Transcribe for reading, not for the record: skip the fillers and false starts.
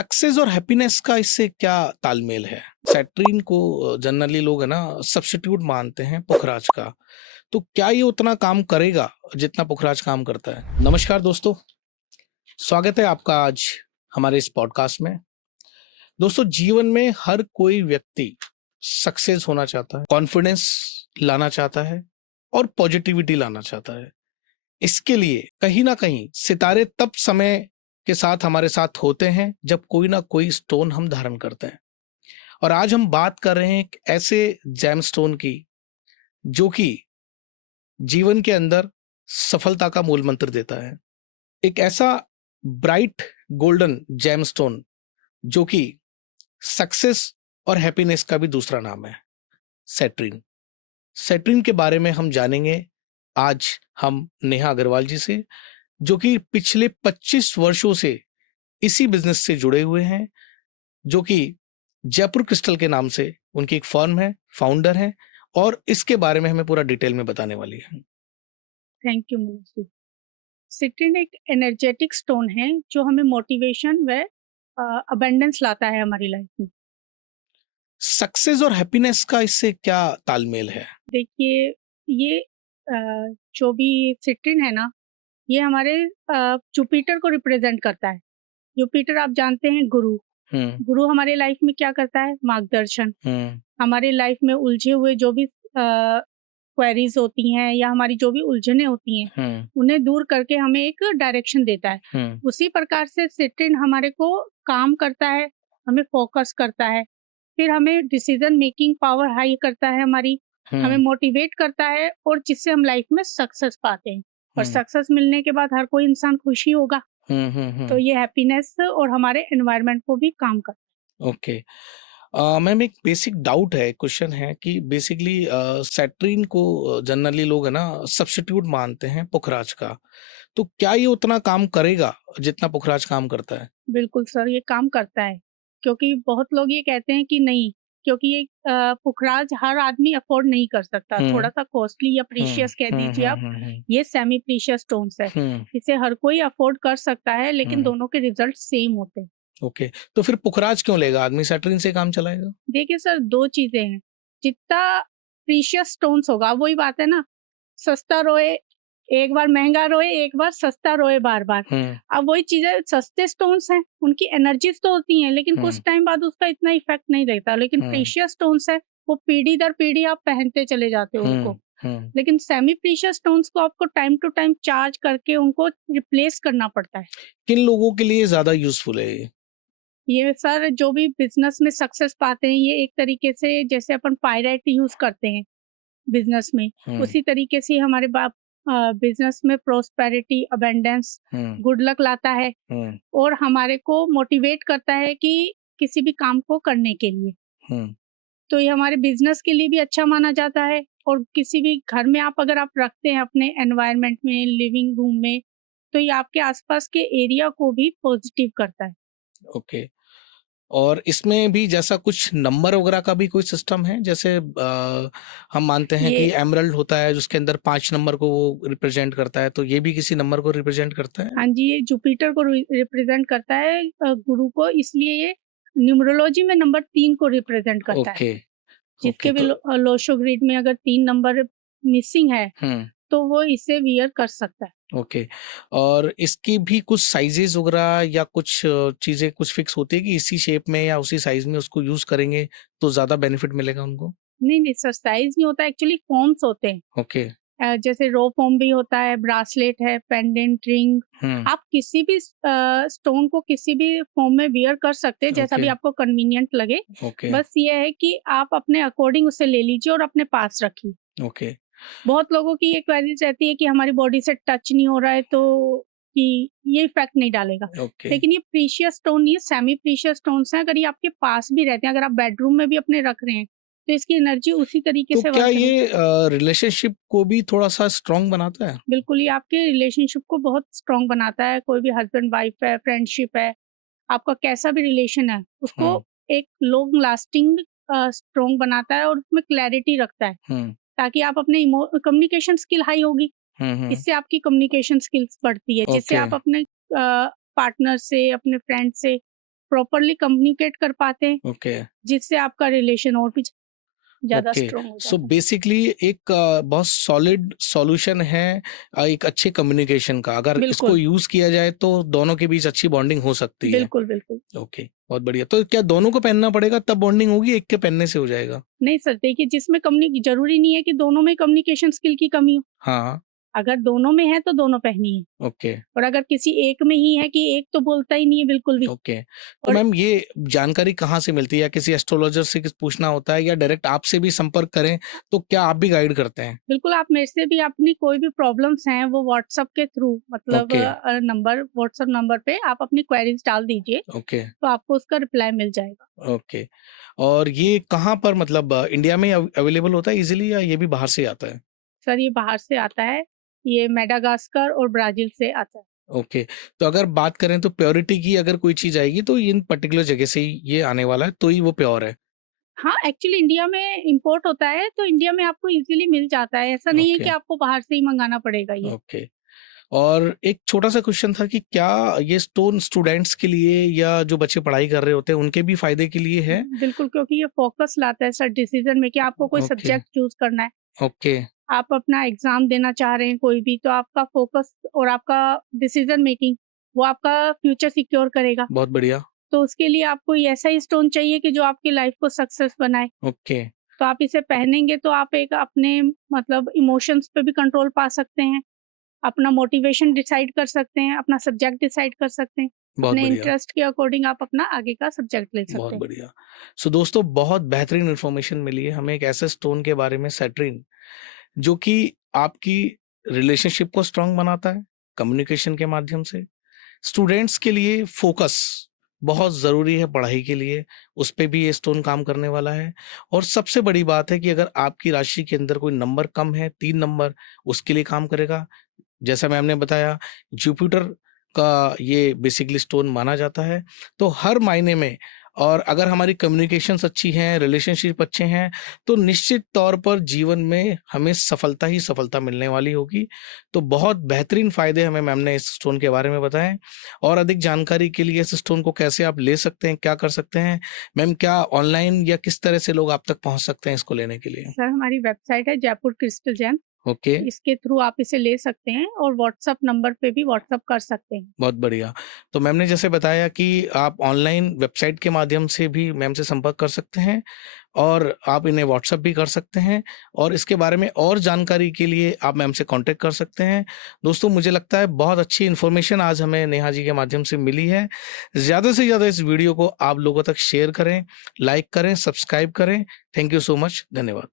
Success और happiness का इससे क्या तालमेल है? सैटर्न को जनरली लोग है ना सब्स्टिट्यूट मानते हैं पुखराज का। तो क्या ये उतना काम करेगा जितना पुखराज काम करता है? नमस्कार दोस्तों, स्वागत है आपका आज हमारे इस पॉडकास्ट में। दोस्तों, जीवन में हर कोई व्यक्ति सक्सेस होना चाहता है, कॉन्फिडेंस लाना चाहता है और पॉजिटिविटी लाना चाहता है। इसके लिए कहीं ना कहीं सितारे तब समय के साथ हमारे साथ होते हैं जब कोई ना कोई स्टोन हम धारण करते हैं। और आज हम बात कर रहे हैं एक ऐसे जैम स्टोन की जो कि जीवन के अंदर सफलता का मूल मंत्र देता है। एक ऐसा ब्राइट गोल्डन जैम स्टोन जो कि सक्सेस और हैप्पीनेस का भी दूसरा नाम है, सैटर्न। सैटर्न के बारे में हम जानेंगे आज हम नेहा अग्रवाल जी से, जो कि पिछले 25 वर्षों से इसी बिजनेस से जुड़े हुए हैं, जो कि जयपुर क्रिस्टल के नाम से उनकी एक फर्म है, फाउंडर है और इसके बारे में हमें पूरा डिटेल में बताने वाली है। Thank you Manoj ji. Citrine एक एनर्जेटिक स्टोन है जो हमें मोटिवेशन व अबंडेंस लाता है हमारी लाइफ में। सक्सेस और हैप्पीनेस का इससे क्या तालमेल है? देखिए, ये जो भी सिट्रिन है ना, ये हमारे जुपिटर को रिप्रेजेंट करता है। जुपिटर आप जानते हैं गुरु। गुरु हमारे लाइफ में क्या करता है? मार्गदर्शन। हमारे लाइफ में उलझे हुए जो भी क्वेरीज होती हैं या हमारी जो भी उलझने होती हैं, उन्हें दूर करके हमें एक डायरेक्शन देता है। उसी प्रकार से सिट्रिन हमारे को काम करता है, हमें फोकस करता है, फिर हमें डिसीजन मेकिंग पावर हाई करता है हमारी, हमें मोटिवेट करता है और जिससे हम लाइफ में सक्सेस पाते हैं। और सक्सेस मिलने के बाद हर कोई इंसान खुशी होगा। तो ये हैप्पीनेस और हमारे एनवायरनमेंट को भी काम करता है। ओके। मैम, एक बेसिक डाउट है, क्वेश्चन है कि बेसिकली सैटर्न को जनरली लोग है ना सब्स्टिट्यूट मानते हैं पुखराज का। तो क्या ये उतना काम करेगा जितना पुखराज काम करता है? बिल्कुल सर, ये काम करता है, क्योंकि बहुत लोग ये कहते हैं कि नहीं, क्योंकि ये पुखराज हर आदमी अफोर्ड नहीं कर सकता। थोड़ा सा कॉस्टली या प्रीशियस कह दीजिए आप। ये सेमी प्रीशियस स्टोन्स है, इसे हर कोई अफोर्ड कर सकता है, लेकिन दोनों के रिजल्ट सेम होते हैं। ओके, तो फिर पुखराज क्यों लेगा आदमी? सैटर्न से काम चलाएगा? देखिए सर, दो चीजें हैं। जितना प्रीशियस स्टोन्स होगा, वही बात है ना, सस्ता रोए एक बार, महंगा रोए एक बार, सस्ता रोए बार बार। अब वही चीजें, सस्ते स्टोन्स हैं, उनकी एनर्जीज तो होती हैं, लेकिन कुछ टाइम बाद उसका इतना इफेक्ट नहीं रहता। लेकिन प्रीशियस स्टोन्स है, वो पीढ़ी दर पीढ़ी आप पहनते चले जाते हो उनको। लेकिन सेमी प्रीशियस स्टोन्स को आपको टाइम टू टाइम चार्ज करके उनको रिप्लेस करना पड़ता है। किन लोगों के लिए ज्यादा यूजफुल है ये सर, जो भी बिजनेस में सक्सेस पाते हैं, ये एक तरीके से जैसे अपन पायरेट यूज करते हैं बिजनेस में, उसी तरीके से हमारे बाप बिजनेस में प्रोस्पेरिटी, अबेंडेंस, गुड लक लाता है और हमारे को मोटिवेट करता है कि किसी भी काम को करने के लिए। तो ये हमारे बिजनेस के लिए भी अच्छा माना जाता है और किसी भी घर में आप अगर आप रखते हैं अपने एनवायरनमेंट में, लिविंग रूम में, तो ये आपके आसपास के एरिया को भी पॉजिटिव करता है। ओके। और इसमें भी जैसा कुछ नंबर वगैरह का भी कोई सिस्टम है? जैसे हम मानते हैं कि एमरल्ड होता है जिसके अंदर 5 नंबर को वो रिप्रेजेंट करता है, तो ये भी किसी नंबर को रिप्रेजेंट करता है? हाँ जी, ये जुपिटर को रिप्रेजेंट करता है, गुरु को, इसलिए ये न्यूमरोलॉजी में नंबर 3 को रिप्रेजेंट करता है। जिसके भी लोशो ग्रिड में अगर 3 नंबर मिसिंग है तो वो इसे वियर कर सकता है। ओके। और इसकी भी कुछ साइजेस वगैरह या कुछ चीजें कुछ फिक्स होती है कि इसी शेप में या उसी साइज में उसको यूज करेंगे तो ज्यादा बेनिफिट मिलेगा उनको? नहीं सर, साइज नहीं होता, एक्चुअली फॉर्म्स होते हैं। ओके। जैसे रो फॉर्म भी होता है, ब्रासलेट है, पेंडेंट, रिंग। आप किसी भी स्टोन को किसी भी फॉर्म में वियर कर सकते हैं, जैसा भी आपको कन्वीनियंट लगे। बस ये है कि आप अपने अकॉर्डिंग उसे ले लीजिए और अपने पास रखिए। ओके। बहुत लोगों की ये क्वेरीज रहती है कि हमारी बॉडी से टच नहीं हो रहा है तो कि ये इफेक्ट नहीं डालेगा। लेकिन ये प्रीशियस स्टोन, ये सेमी प्रीशियस स्टोन्स हैं। अगर ये आपके पास भी रहते हैं, अगर आप बेडरूम में भी अपने रख रहे हैं, तो इसकी एनर्जी उसी तरीके से क्या ये रिलेशनशिप को भी थोड़ा सा स्ट्रॉन्ग बनाता है? बिल्कुल, ये आपके रिलेशनशिप को बहुत स्ट्रॉन्ग बनाता है। कोई भी हस्बैंड वाइफ है, फ्रेंडशिप है, आपका कैसा भी रिलेशन है, उसको एक लॉन्ग लास्टिंग स्ट्रॉन्ग बनाता है और उसमें क्लैरिटी रखता है, ताकि आप अपने कम्युनिकेशन स्किल हाई होगी। इससे आपकी कम्युनिकेशन स्किल्स बढ़ती है, जिससे आप अपने पार्टनर से, अपने फ्रेंड से प्रॉपरली कम्युनिकेट कर पाते हैं, ओके, जिससे आपका रिलेशन और भी ज़्यादा ओके। स्ट्रॉन्ग हो सो जाता है। बेसिकली एक बहुत सॉलिड सॉल्यूशन है एक अच्छे कम्युनिकेशन का। अगर इसको बिल्कुल, यूज़ किया जाए तो दोनों के बीच अच्छी बॉन्डिंग हो सकती है। बिल्कुल, बिल्कुल। ओके, बहुत बढ़िया। तो क्या दोनों को पहनना पड़ेगा तब बॉन्डिंग होगी, एक के पहनने से हो जाएगा? नहीं सर, देखिए जिसमें कम्युनि ज़रूरी नहीं है कि दोनों में कम्युनिकेशन स्किल की कमी हो। हाँ, हाँ, अगर दोनों में है तो दोनों पहनिए, ओके, और अगर किसी एक में ही है कि एक तो बोलता ही नहीं है बिल्कुल भी, ओके। तो और मैम ये जानकारी कहाँ से मिलती है? या किसी एस्ट्रोलॉजर से कुछ पूछना होता है या डायरेक्ट आपसे भी संपर्क करें, तो क्या आप भी गाइड करते हैं? बिल्कुल आप मेरे से भी अपनी कोई भी प्रॉब्लम्स हैं वो व्हाट्सएप के थ्रू, मतलब ओके, व्हाट्सएप नंबर पे आप अपनी क्वेरीज डाल दीजिए, ओके, तो आपको उसका रिप्लाई मिल जाएगा। ओके। और ये कहाँ पर मतलब इंडिया में अवेलेबल होता है ईज़िली या ये भी बाहर से आता है? सर ये बाहर से आता है, ये मेडागास्कर और ब्राज़ील से आता है। ओके। तो अगर बात करें तो प्योरिटी की अगर कोई चीज़ आएगी तो इन पर्टिकुलर जगह से ही ये आने वाला है, तो ही वो प्योर है। हाँ, एक्चुअली इंडिया में इम्पोर्ट होता है, तो इंडिया में आपको ईज़िली मिल जाता है, ऐसा नहीं है ओके, कि आपको बाहर से ही मँगाना पड़ेगा ये। ओके। और एक छोटा-सा क्वेश्चन था कि क्या ये स्टोन स्टूडेंट्स के लिए या जो बच्चे पढ़ाई कर रहे होते हैं, उनके भी फ़ायदे के लिए है? बिल्कुल, क्योंकि ये फ़ोकस लाता है सर डिसीज़न में कि आपको कोई ओके, सब्जेक्ट चूज़ करना है, ओके, आप अपना एग्ज़ाम देना चाह रहे हैं कोई भी, तो आपका फ़ोकस और आपका डिसीज़न मेकिंग, वो आपका फ्यूचर सिक्योर करेगा। बहुत बढ़िया। तो उसके लिए आपको ये ऐसा ही स्टोन चाहिए कि जो आपकी लाइफ़ को सक्सेस बनाए। ओके, तो आप इसे पहनेंगे तो आप एक अपने मतलब इमोशंस पे भी कंट्रोल पा सकते हैं, अपना मोटिवेशन डिसाइड कर सकते हैं, अपना सब्जेक्ट डिसाइड कर सकते हैं। बहुत अपने बढ़िया, इंटरेस्ट के अकॉर्डिंग आप अपना आगे का सब्जेक्ट ले बहुत सकते हैं। बढ़िया। सो दोस्तों बहुत बेहतरीन इन्फॉर्मेशन मिली है हमें एक ऐसे स्टोन के बारे में सेट्रिन, जो कि आपकी रिलेशनशिप को स्ट्रॉन्ग बनाता है, कम्युनिकेशन के माध्यम से। स्टूडेंट्स के लिए फोकस बहुत ज़रूरी है पढ़ाई के लिए, उस पे भी ये स्टोन काम करने वाला है। और सबसे बड़ी बात है कि अगर आपकी राशि के अंदर कोई नंबर कम है, 3 नंबर, उसके लिए काम करेगा। जैसा मैम ने बताया, जुपिटर का ये बेसिकली स्टोन माना जाता है। तो हर मायने में, और अगर हमारी कम्युनिकेशंस अच्छी हैं, रिलेशनशिप अच्छे हैं, तो निश्चित तौर पर जीवन में हमें सफलता ही सफलता मिलने वाली होगी। तो बहुत बेहतरीन फ़ायदे हमें मैम ने इस स्टोन के बारे में बताएँ। और अधिक जानकारी के लिए इस स्टोन को कैसे आप ले सकते हैं, क्या कर सकते हैं? मैम क्या ऑनलाइन या किस तरह से लोग आप तक पहुँच सकते हैं इसको लेने के लिए? सर हमारी वेबसाइट है जयपुर क्रिस्टल जेम, ओके। इसके थ्रू आप इसे ले सकते हैं और व्हाट्सएप नंबर पे भी व्हाट्सएप कर सकते हैं। बहुत बढ़िया। तो मैम ने जैसे बताया कि आप ऑनलाइन वेबसाइट के माध्यम से भी मैम से संपर्क कर सकते हैं और आप इन्हें व्हाट्सएप भी कर सकते हैं और इसके बारे में और जानकारी के लिए आप मैम से कॉन्टैक्ट कर सकते हैं। दोस्तों मुझे लगता है बहुत अच्छी इन्फॉर्मेशन आज हमें नेहा जी के माध्यम से मिली है। ज़्यादा से ज़्यादा इस वीडियो को आप लोगों तक शेयर करें, लाइक करें, सब्सक्राइब करें। Thank you so much. धन्यवाद।